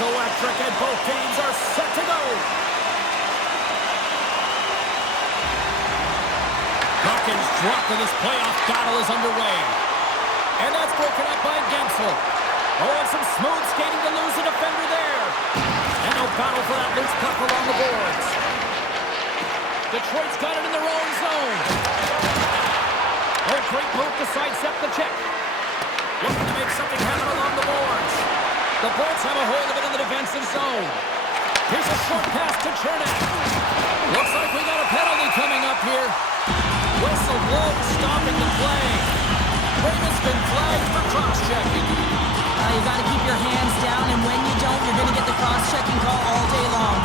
electric, and both teams are set to go. Puck is dropped, and this playoff battle is underway. And that's broken up by Gensel. Oh, and some smooth skating to lose a defender there. And no battle for that loose puck along the boards. Detroit's got it in their own zone. Oh, great move to sidestep the check. Looking to make something happen along the boards. The Bolts have a hold of it in the defensive zone. Here's a short pass to Chernak. Looks like we got a penalty coming up here. Whistle blown, stopping the play. Raymond's been flagged for cross-checking. You got to keep your hands down, and when you don't, you're going to get the cross-checking call all day long.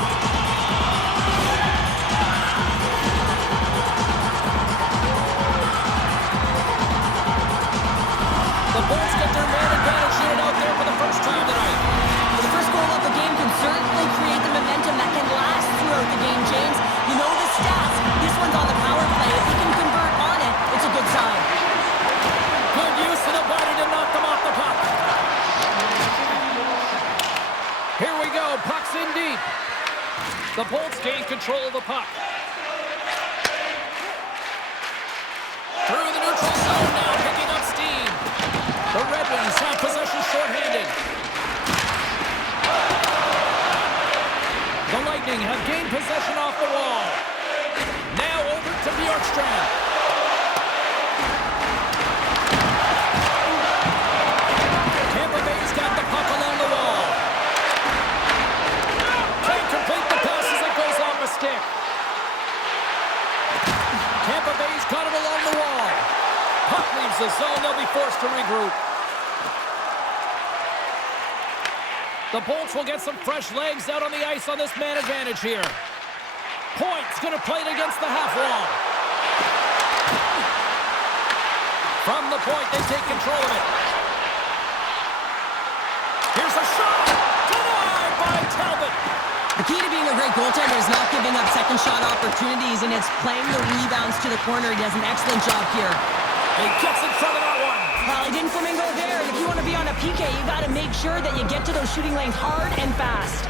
The Bolts get their man advantage unit out there for the first time tonight. The first goal of the game can certainly create the momentum that can last throughout the game, James. You know the stats. This one's on the power play. If he can convert on it, it's a good sign. Good use of the body to knock them off the puck. Here we go. Puck's in deep. The Bolts gain control of the puck. Through the neutral zone now, picking up steam. The Red Wings have possession shorthanded. The Lightning have gained possession off the wall. Now over to Bjorkstrand. Tampa Bay's got the puck along the wall. Can't complete the pass as it goes off a stick. Tampa Bay's got it along the wall. Puck leaves the zone. They'll be forced to regroup. The Bolts will get some fresh legs out on the ice on this man advantage here. Point's going to play it against the half wall. From the point, they take control of it. Here's a shot! Denied by Talbot! The key to being a great goaltender is not giving up second shot opportunities, and it's playing the rebounds to the corner. He does an excellent job here. He gets in front of that one. Well, he didn't flamingo there. If you want to be on a PK, you got to make sure that you get to those shooting lanes hard and fast.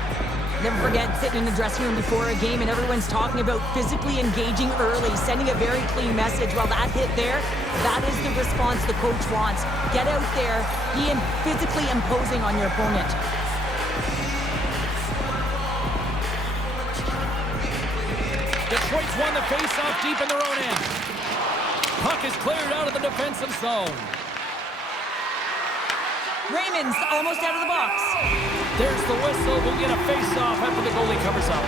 Never forget sitting in the dressing room before a game and everyone's talking about physically engaging early, sending a very clean message. Well, that hit there, that is the response the coach wants. Get out there, be physically imposing on your opponent. Detroit's won the face-off deep in their own end. Puck is cleared out of the defensive zone. Raymond's almost out of the box. There's the whistle. We'll get a face-off after the goalie covers up.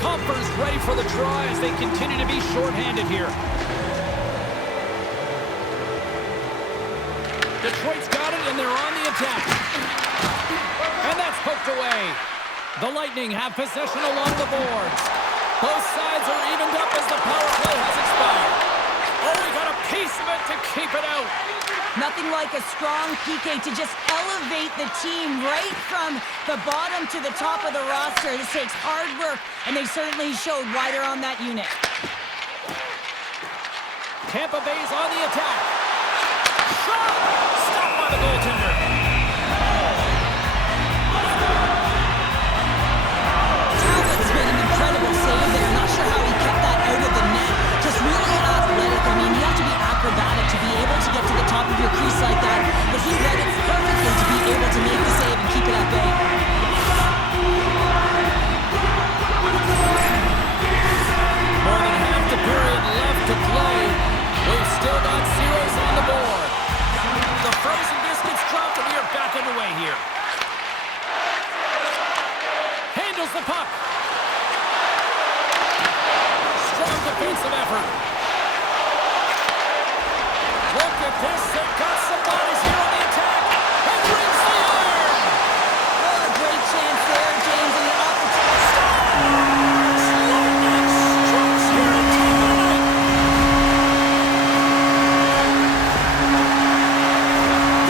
Compher's ready for the draw as they continue to be shorthanded here. Detroit's got it, and they're on the attack. And that's poked away. The Lightning have possession along the boards. Both sides are evened up as the power play has expired. Oh, we got a piece of it to keep it out. Nothing like a strong PK to just elevate the team right from the bottom to the top of the roster. This takes hard work, and they certainly showed why they're on that unit. Tampa Bay's on the attack. Shot! Stopped by the goaltender. Talbot's made an incredible save there. Not sure how he kept that out of the net. Just really athletic. I mean, you have to be acrobatic to be able to get to the top of your crease like that. But he read it perfectly to be able to make the save and keep it at bay. More than half the period left to play. We've still got zeros on the board. The frozen biscuits dropped, and we are back underway here. Handles the puck. Strong defensive effort. Look at this. They've got some bodies here on the attack. And rings the iron. Oh, a great chance there, James, and the opportunity. Strokes here in Tampa tonight.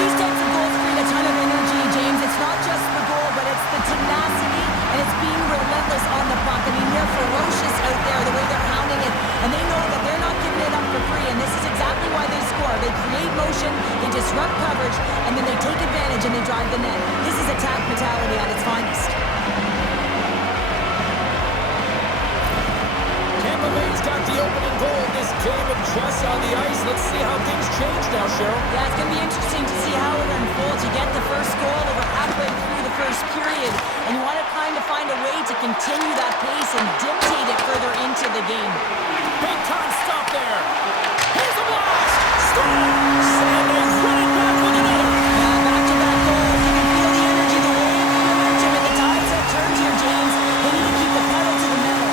These types of goals create a ton of energy, James. It's not just the goal, but it's the tenacity, and it's being relentless on the puck. I mean, they're ferocious out there, the way they're pounding it, and they know that they're not giving it up for free, and this is exactly why they score. They create motion, game of chess on the ice. Let's see how things change now, Cheryl. Yeah, it's going to be interesting to see how it unfolds. You get the first goal over halfway through the first period, and you want to kind of find a way to continue that pace and dictate it further into the game. Big time stop there. Here's a blast. Scores! And they run it back with another. Yeah, back-to-back goals. You can feel the energy, the wave, the momentum, and the tides have turned here, James. They need to keep the pedal to the metal.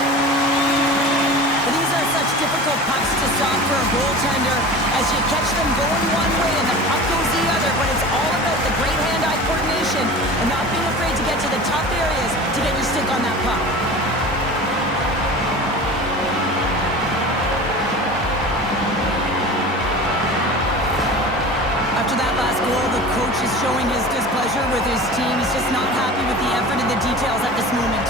But these are such difficult pucks to stop for a goaltender as you catch them going one way and the puck goes the other, but it's all about the great hand-eye coordination and not being afraid to get to the tough areas to get your stick on that puck. After that last goal, the coach is showing his displeasure with his team. He's just not happy with the effort and the details at this moment.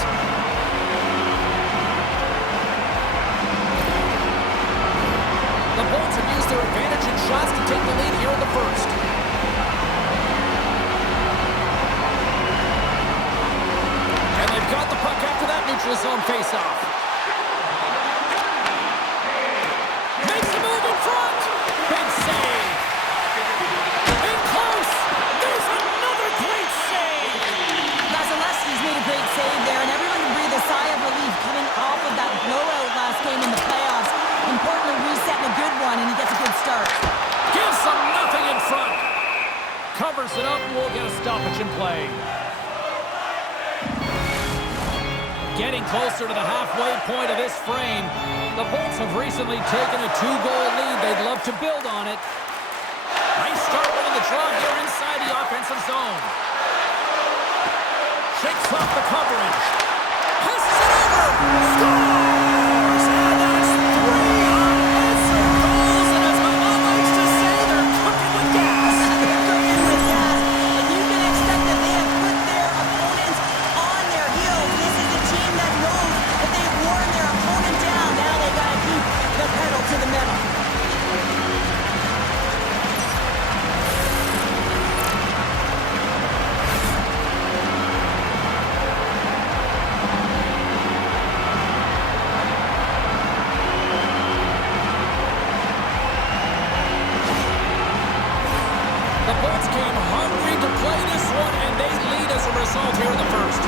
The Bolts have used their advantage in shots to take the lead here in the first. And they've got the puck after that neutral zone faceoff. Makes the move in front. Big save. In close. There's another great save. Vasilevsky's made a great save there, and everyone can breathe a sigh of relief coming off of that blowout last game in the playoffs. Importantly, resetting a good one, and he gets a good start. Gives them nothing in front. Covers it up, and we'll get a stoppage in play. Getting closer to the halfway point of this frame. The Bolts have recently taken a 2-goal lead. They'd love to build on it. Nice start winning the draw here inside the offensive zone. Shakes off the coverage. Passes it over. Scores! And that's 3 unanswered goals. And as my mom likes to say, they're cooking with gas. They're cooking with gas, and you can expect that they have put their opponents on their heels. This is a team that knows that they've worn their opponent down. Now they got to keep the pedal to the metal. The Bolts came hungry to play this one, and they lead as a result here in the first.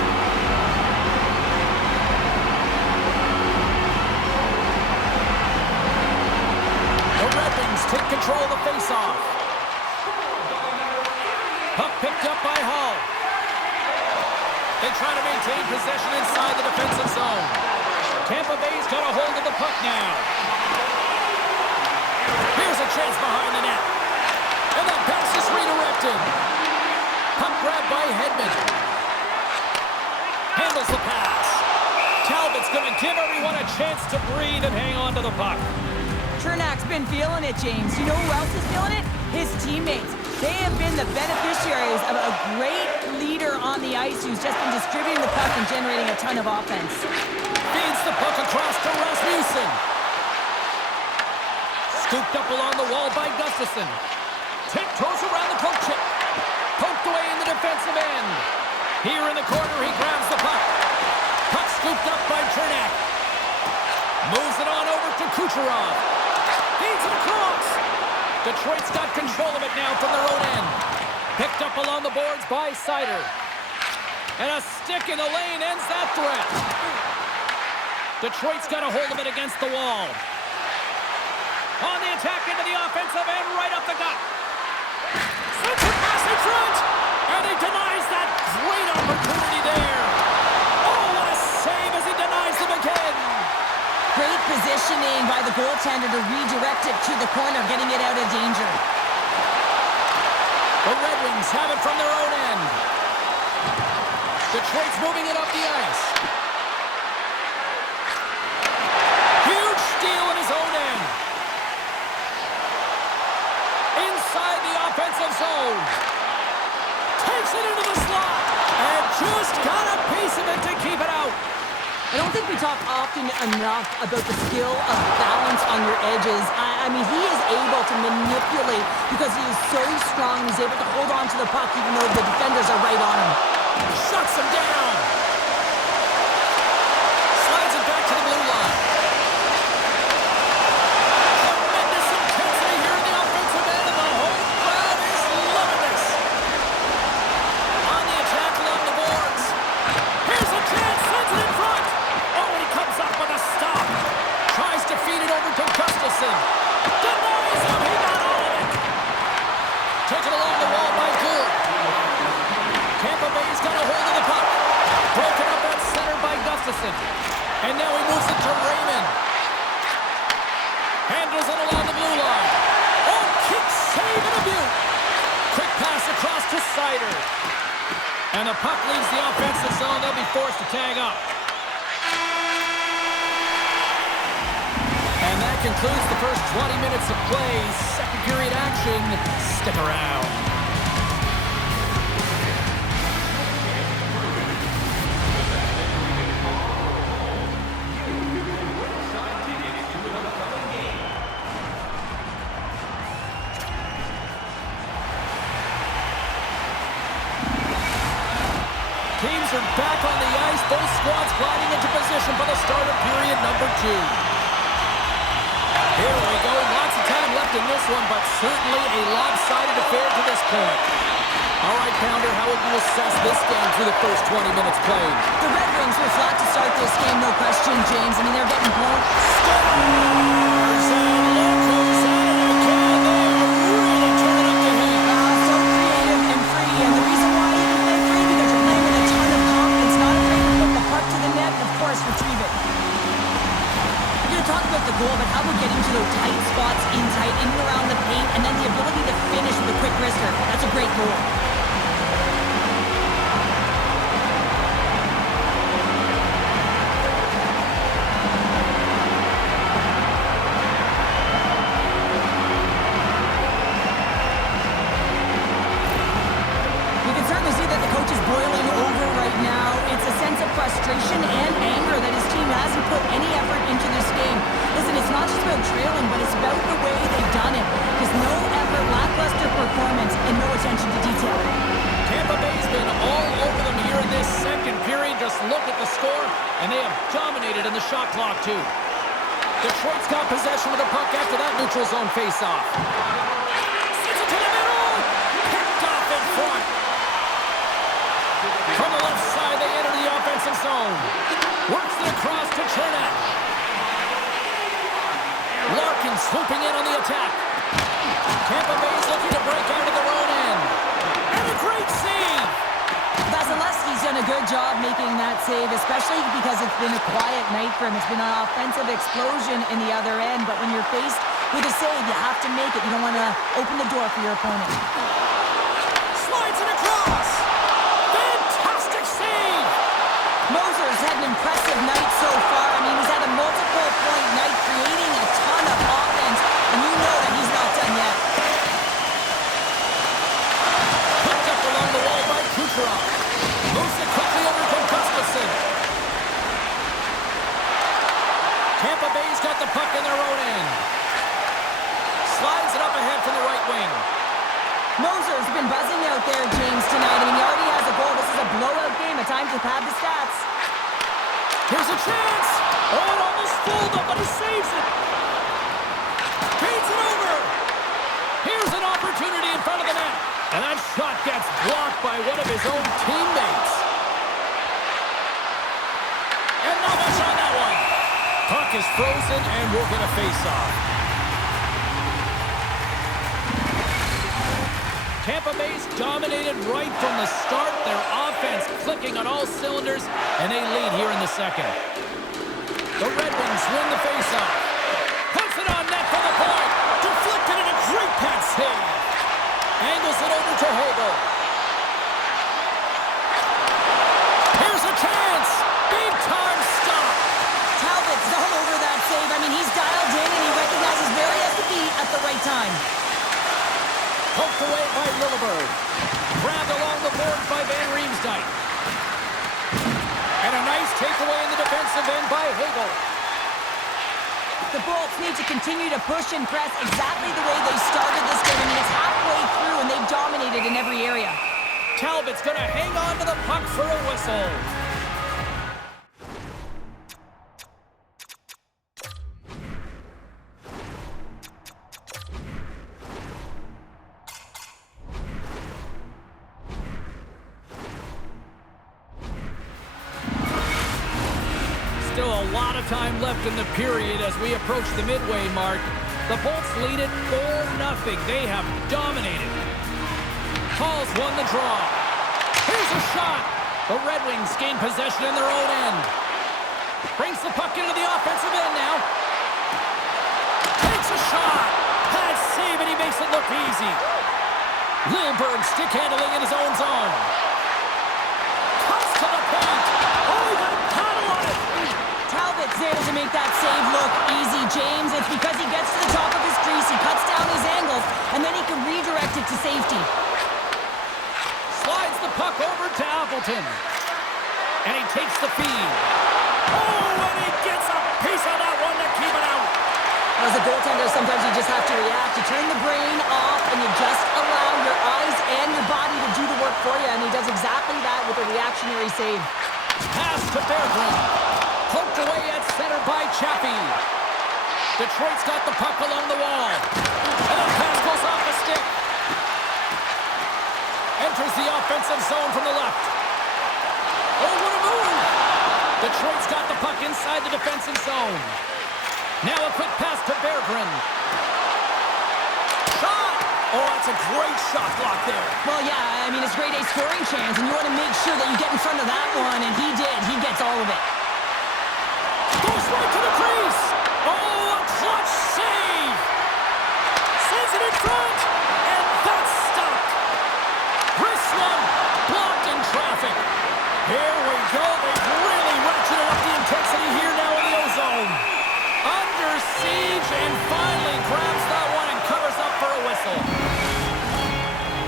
The Red Wings take control of the faceoff. Puck picked up by Hull. They try to maintain possession inside the defensive zone. Tampa Bay's got a hold of the puck now. Here's a chance behind the net. And that pass is redirected. Puck grab by Hedman. Handles the pass. Talbot's going to give everyone a chance to breathe and hang on to the puck. Chernak's been feeling it, James. You know who else is feeling it? His teammates. They have been the beneficiaries of a great leader on the ice who's just been distributing the puck and generating a ton of offense. Feeds the puck across to Rasmussen. Scooped up along the wall by Gustafsson. Tiptoes around the poke check. Poked away in the defensive end. Here in the corner, he grabs the puck. Puck scooped up by Chernak. Moves it on over to Kucherov. Feeds it across. Detroit's got control of it now from their own end. Picked up along the boards by Seider. And a stick in the lane ends that threat. Detroit's got a hold of it against the wall. On the attack into the offensive end, right up the gut. Sends a pass in front, and he denies that great opportunity there. Oh, what a save as he denies them again. Great positioning by the goaltender to redirect it to the corner, getting it out of danger. The Red Wings have it from their own end. Detroit's moving it up the ice. Huge steal in his own end. Inside the offensive zone. Takes it into the slot. And just got a piece of it to keep it out. I don't think we talk often enough about the skill of balance on your edges. I mean, he is able to manipulate because he is so strong. He's able to hold on to the puck even though the defenders are right on him. Shuts him down. Slides it back to the blue line. Gustafsson. And now he moves it to Raymond. Handles it along the blue line. Oh, kick save and a beaut. Quick pass across to Sider. And the puck leaves the offensive zone. They'll be forced to tag up. And that concludes the first 20 minutes of play. Second period action. Stick around. Teams are back on the ice. Both squads gliding into position for the start of period number 2. Here we go. Lots of time left in this one, but certainly a lopsided affair to this point. All right, Pounder, how would you assess this game through the first 20 minutes played? The Red Wings were flat to start this game, no question, James. I mean, they're getting blown. Stars and locals at it again. They are really turning up the heat. So creative and free, and the reason why you can play free because you're playing with a ton of confidence, not afraid to put the puck to the net and, of course, retrieve it. We're going to talk about the goal, but how about getting to those tight spots in and around the paint, and then the ability to finish with a quick wrister. That's a great goal. You can certainly see that the coach is boiling over right now. It's a sense of frustration and anger that his team hasn't put any effort into this game. Listen, it's not just about trailing, but it's about the way they've done it. There's no effort, lackluster performance, and no attention to detail. Tampa Bay's been all over them here in this second period. Just look at the score, and they have dominated in the shot clock, too. Detroit's got possession of the puck after that neutral zone faceoff. Sends it to the middle. Picked off in front. From the left side, they enter the offensive zone. Works it across to Chernak. Larkin swooping in on the attack. Tampa Bay's looking to break out of their own end. And a great save! Vasilevsky's done a good job making that save, especially because it's been a quiet night for him. It's been an offensive explosion in the other end, but when you're faced with a save, you have to make it. You don't want to open the door for your opponent. Slides it across! Fantastic save! Moser's had an impressive night so far. I mean, he's had a multiple-point night, creating a ton of offense, and you know that he's not done yet. Picked up along the wall by Kucherov. Moves it quickly over to Gustafsson. Tampa Bay's got the puck in their own end. Slides it up ahead from the right wing. Moser's been buzzing out there, James, tonight. I mean, he already has a goal. This is a blowout game. A time to pad the stats. Here's a chance. Oh, it almost fooled him, but he saves it. Feeds it over. Here's an opportunity in front of the net. And that shot gets blocked by one of his own teammates. And not much on that one. Puck is frozen, and we're going to face off. Tampa Bay's dominated right from the start. Their offense clicking on all cylinders, and they lead here in the second. The Red Wings win the faceoff. Puts it on net for the point. Deflected and a great pass save. Angles it over to Hogel. Here's a chance. Big time stop. Talbot's all over that save. I mean, he's dialed in, and he recognizes where he has to be at the right time. Poked away by Lilleberg. Grabbed along the boards by Van Riemsdyk. And a nice takeaway in the defensive end by Hagel. The Bolts need to continue to push and press exactly the way they started this game. I mean, it's halfway through, and they've dominated in every area. Talbot's going to hang on to the puck for a whistle. Still a lot of time left in the period as we approach the midway mark. The Bolts lead it 4-0. They have dominated. Hall's won the draw. Here's a shot. The Red Wings gain possession in their own end. Brings the puck into the offensive end now. Takes a shot. Bad save, and he makes it look easy. Lilburn stick handling in his own zone. Cuts to the point. Oh, he got a paddle on it. Talbot's able to make that save look easy, James. It's because he gets to the top of his crease, he cuts down his angles, and then he can redirect it to safety. Slides the puck over to Appleton. And he takes the feed. Oh, and he gets a piece of that one to keep it out. As a goaltender, sometimes you just have to react. You turn the brain off, and you just allow your eyes and your body to do the work for you, and he does exactly that with a reactionary save. Pass to Berggren. Poked away at center by Chappie. Detroit's got the puck along the wall. And the pass goes off the stick. Enters the offensive zone from the left. Oh, what a move! Detroit's got the puck inside the defensive zone. Now a quick pass to Berggren. Shot! Oh, that's a great shot block there. Well, yeah, I mean, it's grade A scoring chance, and you want to make sure that you get in front of that one, and he did. He gets all of it. Goes right to the crease. Oh, a clutch save. Sends it in front, and that's stopped. Grissom blocked in traffic. Here we go. They've really ratcheted up the intensity here now in the O-zone. Under siege, and finally grabs that one and covers up for a whistle.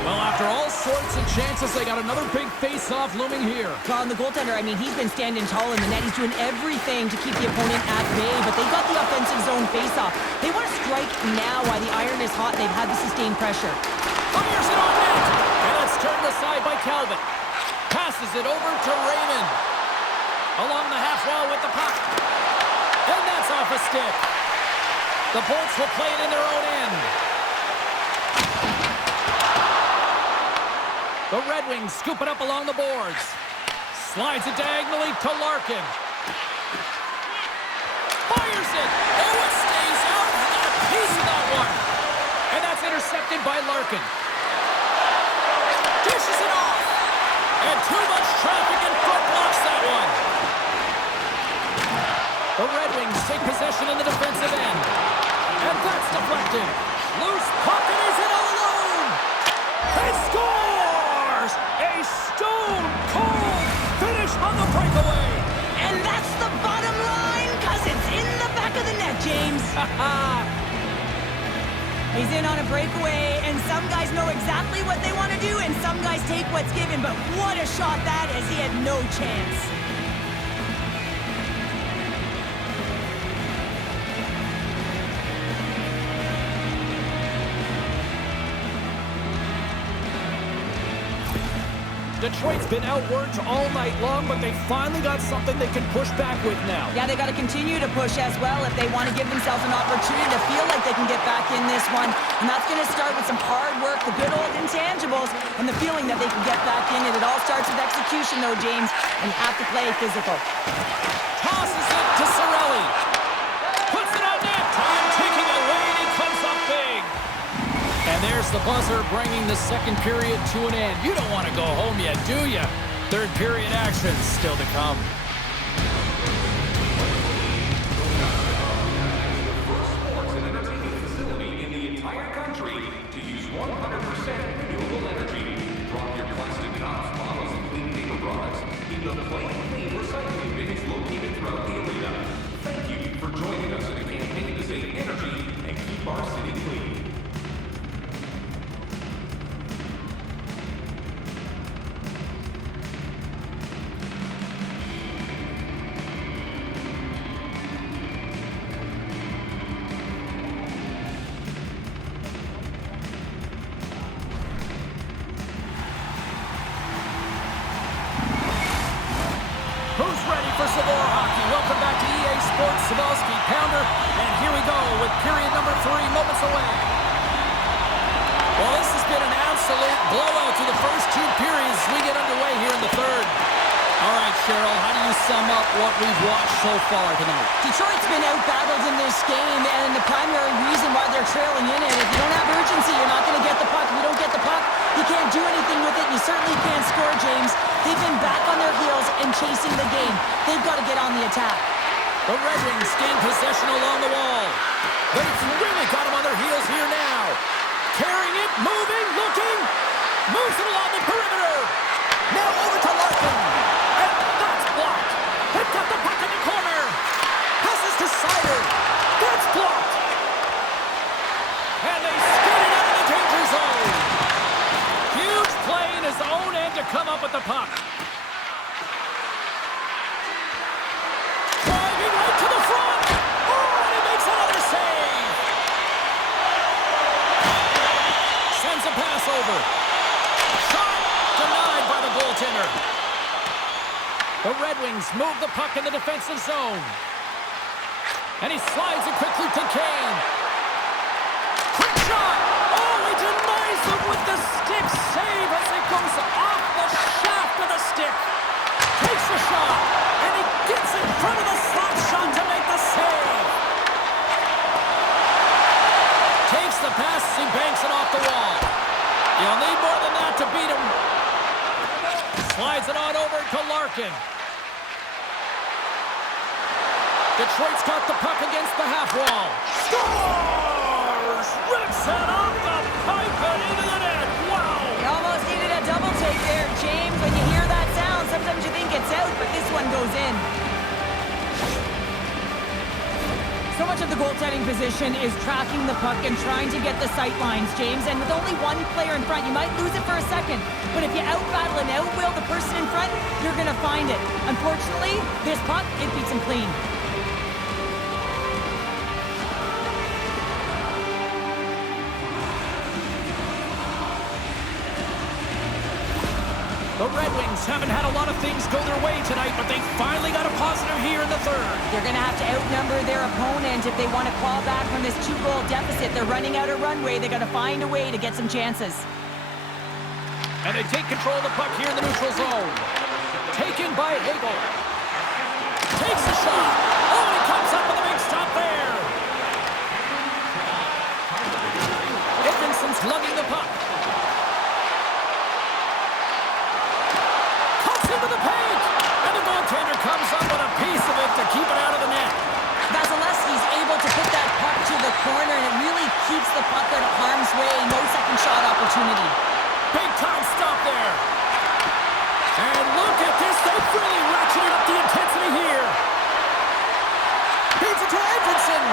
Well, after all sorts of chances, they got another big face-off looming here. Well, and the goaltender, I mean, he's been standing tall in the net. He's doing everything to keep the opponent at bay, but they got the offensive zone face-off. They want to strike now while the iron is hot. They've had the sustained pressure. Fires it on net, and it's turned aside by Calvin. Passes it over to Raymond. Along the half wall with the puck. And that's off a stick. The Bolts will play it in their own end. The Red Wings scoop it up along the boards. Slides it diagonally to Larkin. Fires it. Oh, it stays out. He got a piece of that one. And that's intercepted by Larkin. Dishes it off. And too much traffic in front blocks that one. The Red Wings take possession in the defensive end. And that's deflected. Loose puck, and he's in all alone. He scores! A stone-cold finish on the breakaway. And that's the bottom line, because it's in the back of the net, James. He's in on a breakaway, and some guys know exactly what they want to do, and some guys take what's given, but what a shot that is. He had no chance. Detroit's been outworked all night long, but they finally got something they can push back with now. Yeah, they got to continue to push as well if they want to give themselves an opportunity to feel like they can get back in this one. And that's going to start with some hard work, the good old intangibles, and the feeling that they can get back in. And it all starts with execution, though, James, and you have to play physical. Tosses it to Cirelli. Puts it on net. Time taking away, and he comes up big. And there's the buzzer bringing the second period to an end. You don't want to go home yet, do you? Third period action still to come. Who's ready for some more hockey? Welcome back to EA Sports Sabalski Pounder. And here we go with period number 3, moments away. Well, this has been an absolute blowout to the first 2 periods as we get underway here in the third. All right, Cheryl, how do you sum up what we've watched so far tonight? Detroit's been out-battled in this game, and the primary reason why they're trailing in it, if you don't have urgency, you're not going to get the puck. If you don't get the puck, you can't do anything with it, and you certainly can't score, James. They've been back on their heels and chasing the game. They've got to get on the attack. The Red Wings gain possession along the wall. But it's really got them on their heels here now. Carrying it, moving, looking. Moves it along the perimeter. Now over to Larkin. And that's blocked. Picked up the puck in the corner. Passes to Sider. That's blocked. And they skid it out of the danger zone. Huge play in his own end to come up with the puck. Driving right to the front. Oh, and he makes another save. Sends a pass over. Shot denied by the goaltender. The Red Wings move the puck in the defensive zone. And he slides it quickly to Kane. Quick shot! Oh, he denies him with the stick save as it goes off the shaft of the stick. Takes the shot, and he gets in front of the slot shot to make the save. Takes the pass as he banks it off the wall. You'll need more than that to beat him. Slides it on over to Larkin. Detroit's got the puck against the half wall. Scores! Rips it off the pipe and into the net. Wow! You almost needed a double take there, James. When you hear that sound, sometimes you think it's out, but this one goes in. So much of the goaltending position is tracking the puck and trying to get the sight lines, James. And with only one player in front, you might lose it for a second. But if you out-battle and out-will the person in front, you're going to find it. Unfortunately, this puck, it beats him clean. The Red Wings haven't had a lot of things go their way tonight, but they finally got a positive here in the third. They're going to have to outnumber their opponent if they want to claw back from this 2-goal deficit. They're running out of runway. They got to find a way to get some chances. And they take control of the puck here in the neutral zone. Taken by Hagel. Takes a shot. Oh, and he comes up with a big stop there. Edmondson's lugging the puck. Into the paint, and the goaltender comes up with a piece of it to keep it out of the net. Vasilevsky's able to put that puck to the corner, and it really keeps the puck out of harm's way. No second shot opportunity. Big time stop there. And look at this. They've really ratcheted up the intensity here. Beats it to Edmondson.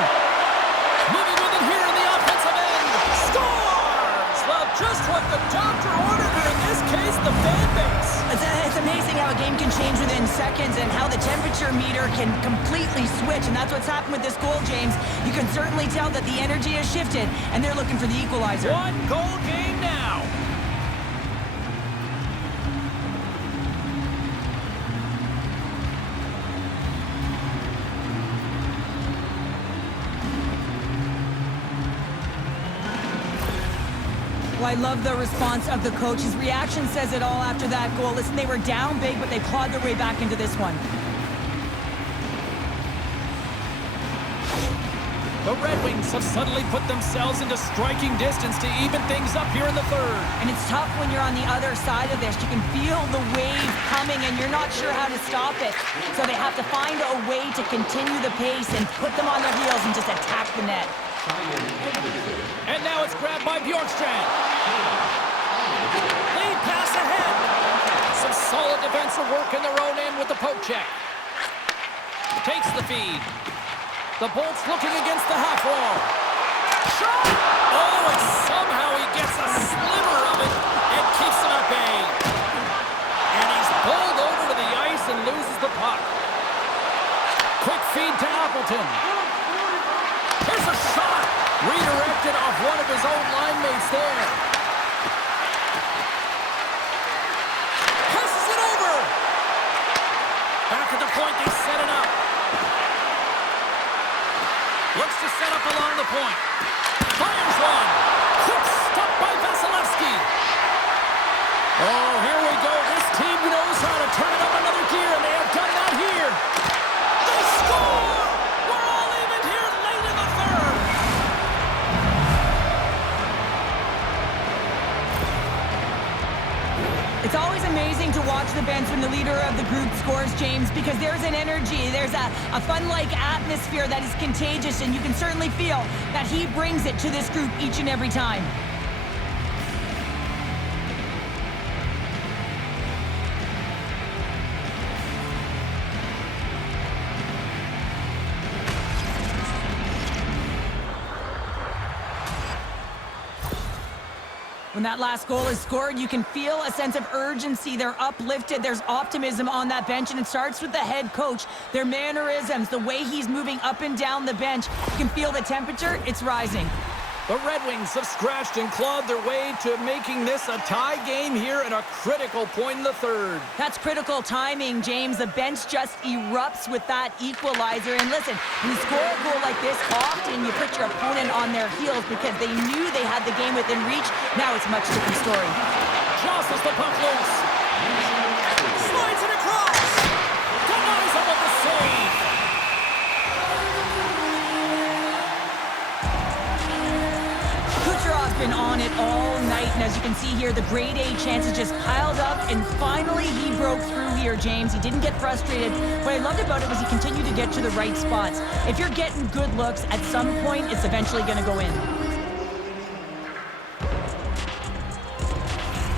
Moving with it here in the offensive end. Scores! Well, just what the doctor ordered, and in this case, the fan base. It's amazing how a game can change within seconds and how the temperature meter can completely switch, and that's what's happened with this goal, James. You can certainly tell that the energy has shifted, and they're looking for the equalizer. One-goal game now. Well, I love the response of the coach. His reaction says it all after that goal. Listen, they were down big, but they clawed their way back into this one. The Red Wings have suddenly put themselves into striking distance to even things up here in the third. And it's tough when you're on the other side of this. You can feel the wave coming, and you're not sure how to stop it. So they have to find a way to continue the pace and put them on their heels and just attack the net. And now it's grabbed by Bjorkstrand. Lead pass ahead. Some solid defensive work in their own end with the poke check. Takes the feed. The Bolts looking against the half wall. Shot! Oh, and somehow he gets a sliver of it and keeps him at bay. And he's bowled over to the ice and loses the puck. Quick feed to Appleton. Here's a shot. Redirected off one of his own line mates there. Passes it over. Back at the point, they set it up. Looks to set up along the point. Fires one. Quick stop by Vasilevsky. Oh, here we go. This team knows how to turn it up another gear, and they have done that here. They score! We're all even here late in the third. It's always amazing to watch the bench when the leader of the group scores, James, because there's an energy, there's a fun-like atmosphere that is contagious, and you can certainly feel that he brings it to this group each and every time. When that last goal is scored, you can feel a sense of urgency. They're uplifted. There's optimism on that bench, and it starts with the head coach. Their mannerisms, the way he's moving up and down the bench. You can feel the temperature. It's rising. The Red Wings have scratched and clawed their way to making this a tie game here at a critical point in the third. That's critical timing, James. The bench just erupts with that equalizer. And listen, when you score a goal like this, often you put your opponent on their heels because they knew they had the game within reach. Now it's a much different story. Jostles the puck loose. Slides it across. Denies him with the save. Kucherov's been on it all night, and as you can see here, the grade A chances just piled up, and finally he broke through here, James. He didn't get frustrated. What I loved about it was he continued to get to the right spots. If you're getting good looks, at some point, it's eventually going to go in.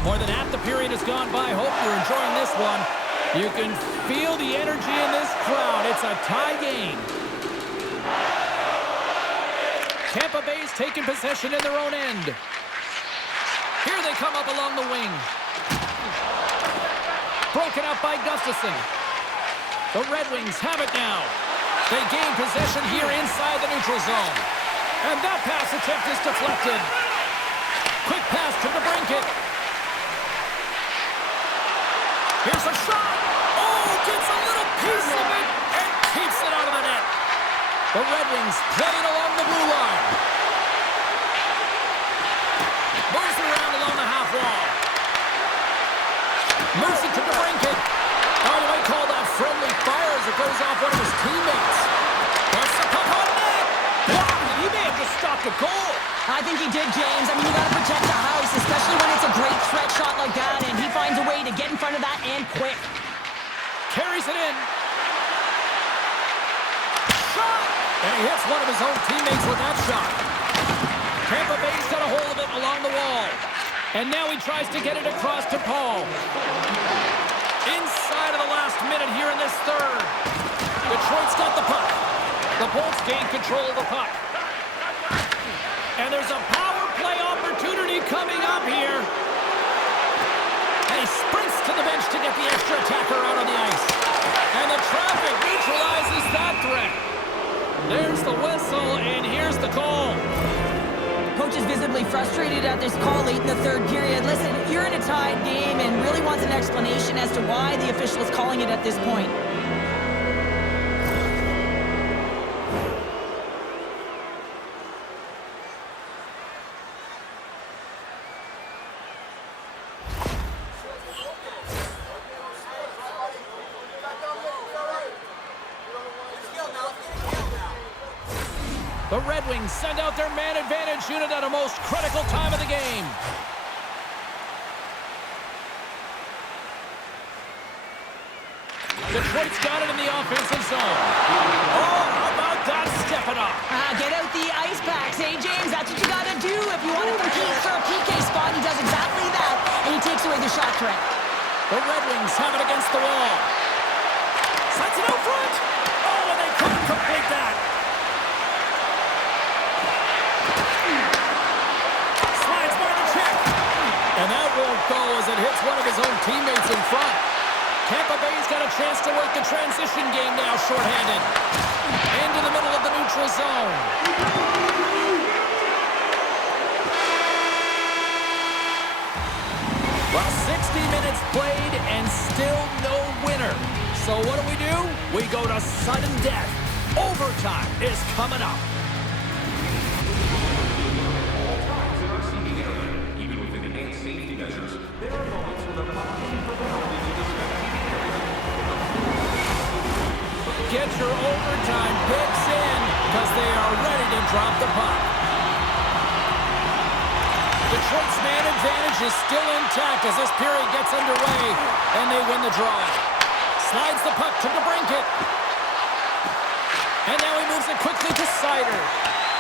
More than half the period has gone by. Hope you're enjoying this one. You can feel the energy in this crowd. It's a tie game. Tampa Bay's taking possession in their own end. Here they come up along the wing. Broken up by Gustafsson. The Red Wings have it now. They gain possession here inside the neutral zone. And that pass attempt is deflected. Quick pass to the Brinket. Here's a shot. Oh, gets a little piece of it and keeps it out of the net. The Red Wings playing along the blue line. Moves around along the half wall. Moves it to the Brinket. Oh, you might call that friendly fire as it goes off one of his teammates. That's the puck on net. Wow, he may have just stopped a goal. I think he did, James. I mean, you got to protect the house, especially when it's a great threat shot like that, and he finds a way to get in front of that and quick. Carries it in. Shot! And he hits one of his own teammates with that shot. Tampa Bay's got a hold of it along the wall. And now he tries to get it across to Paul. Inside of the last minute here in this third. Detroit's got the puck. The Bolts gain control of the puck. And there's a power play opportunity coming up here. And he sprints to the bench to get the extra attacker out on the ice. And the traffic neutralizes that threat. There's the whistle, and here's the call. Coach is visibly frustrated at this call late in the third period. Listen, you're in a tied game and really wants an explanation as to why the official is calling it at this point. The Red Wings send out their man advantage unit at a most critical time of the game. Detroit's got it in the offensive zone. Oh, how about that stepping up? Get out the ice packs, hey, James? That's what you got to do if you want to compete for a PK spot. He does exactly that, and he takes away the shot threat. The Red Wings have it against the wall. Sets it out front. Oh, and they couldn't complete that. Slides by the check. And that won't go as it hits one of his own teammates in front. Tampa Bay's got a chance to work the transition game now, shorthanded. Into the middle of the neutral zone. Well, 60 minutes played and still no winner. So what do? We go to sudden death. Overtime is coming up. Get your overtime picks in because they are ready to drop the puck. Detroit's man advantage is still intact as this period gets underway, and they win the draw. Slides the puck to DeBrincat. And now he moves it quickly to Sider.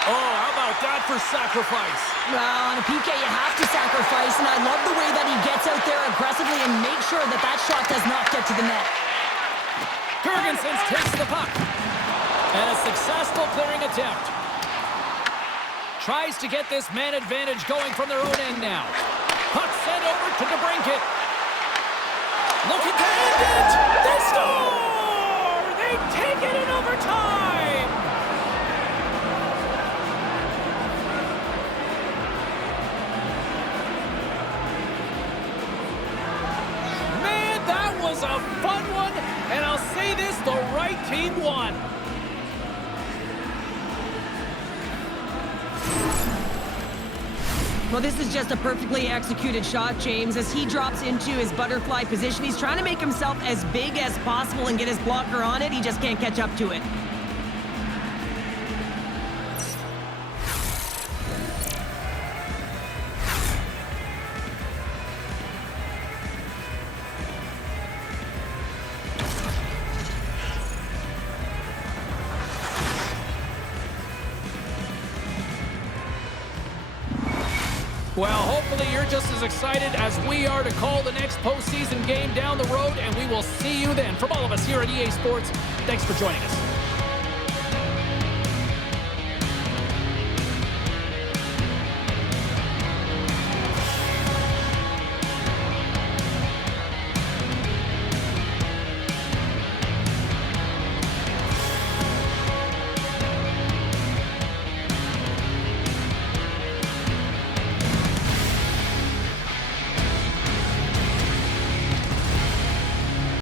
Oh, how about that for sacrifice? Well, on a PK, you have to sacrifice, and I love the way that he gets out there aggressively and makes sure that that shot does not get to the net. Girgensons takes the puck. And a successful clearing attempt. Tries to get this man advantage going from their own end now. Puck sent over to DeBrincat. Looking to end it! They score! They take it in overtime! Man, that was a fun one, and I'll say this, the right team won. Well, this is just a perfectly executed shot, James. As he drops into his butterfly position, he's trying to make himself as big as possible and get his blocker on it. He just can't catch up to it. Well, hopefully you're just as excited as we are to call the next postseason game down the road, and we will see you then. From all of us here at EA Sports, thanks for joining us.